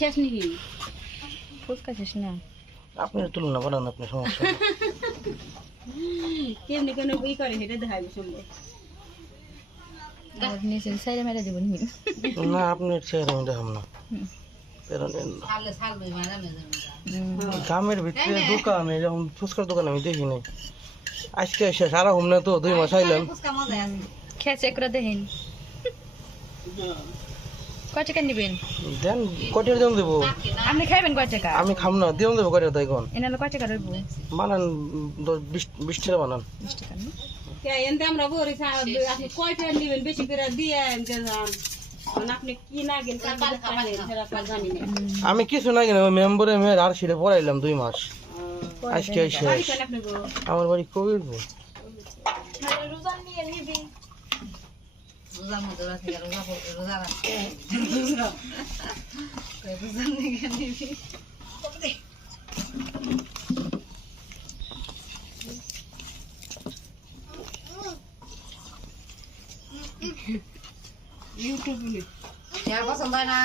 শেষ নাকি ফুচকা শেষ না আপনার তুলনা করেন আপনি সমস্যা কেমনি কেন বই করে সেটা দেখাবি শুনলে আর নিচে সাইডে মেরে দিব নি না আপনার চেহারা আমি দেখাম না পেরোনেন না গ্রামের ভিতরে দোকান এরকম ফুচকার দোকান আমি দেখি নাই আজকে এসে সারা হোম না তো 2 মাস আইলাম খেয়ে চেক করে দেখেন কয় টাকা নিবেন দেন কয়টার দাম দেবো আপনি খাইবেন কয় টাকা আমি খাম না দিন দেবো কয়টা তাই কোন এনালে কয় টাকা রইব বানান 20 টাকা বানান 20 টাকা না এনতে আমরা বলি আপনি কয়টা নেবেন বেশি করে দিয়ে আপনি কি না গেল জানি না আমি কিছু না কিনা মেম্বারে মেয়ের আর সেটা পড়াইলাম 2 মাস আজকে এসে আমার বাড়ি কবিরপুর রোজা নিয়ে নিবি রোজা মধ্যে রাতে রোজা রাখতে রোজা নিয়ে নিবি ইউটিউবে यार पसंद है ना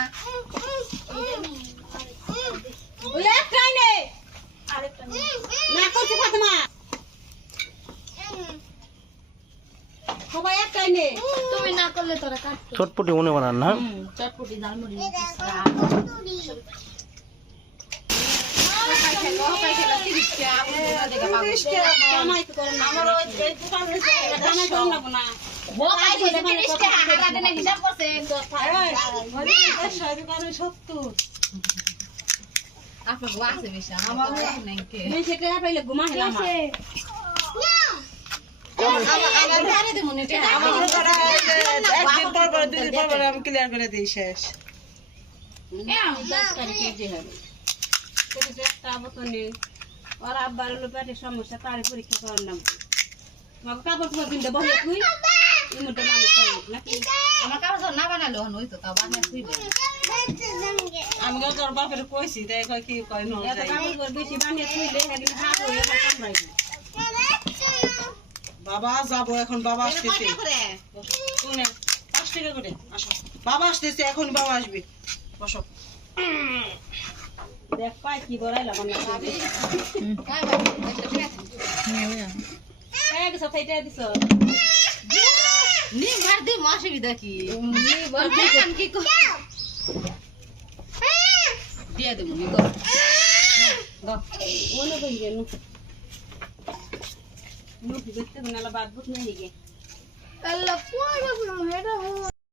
ওই একটাই নে আরেকটা না করছি ফাতেমা সবাই একটাই নে তুমি না করলে তোরা কাট চটপটি মনে বানান না চটপটি ঝালমুড়ি কামাই তো করেন না আমার ওই দোকানে কামাই করেন না না ওরা আব্বার পেটের সমস্যা তারই পরীক্ষা করার নাম কাপড় পর কিনতে বসে তুই আমি তোর বাপের কইছি তাই কয় কি কয় ন বেশি বানিয়ে তুইলে বাবা যাবো এখন বাবা আসতেছে শুনে 5 টাকা করে আসো বাবা আসতেছে এখন বাবা আসবে বসো দেখ পাই কি বড়াইলাম দিছ নি মার দি অসুবিধা কি নি বল কি দিয়ে দেবো নি তো মনে করি গে নুকি দেখতে না বাদ বুঝ নাই গে আল্লাহ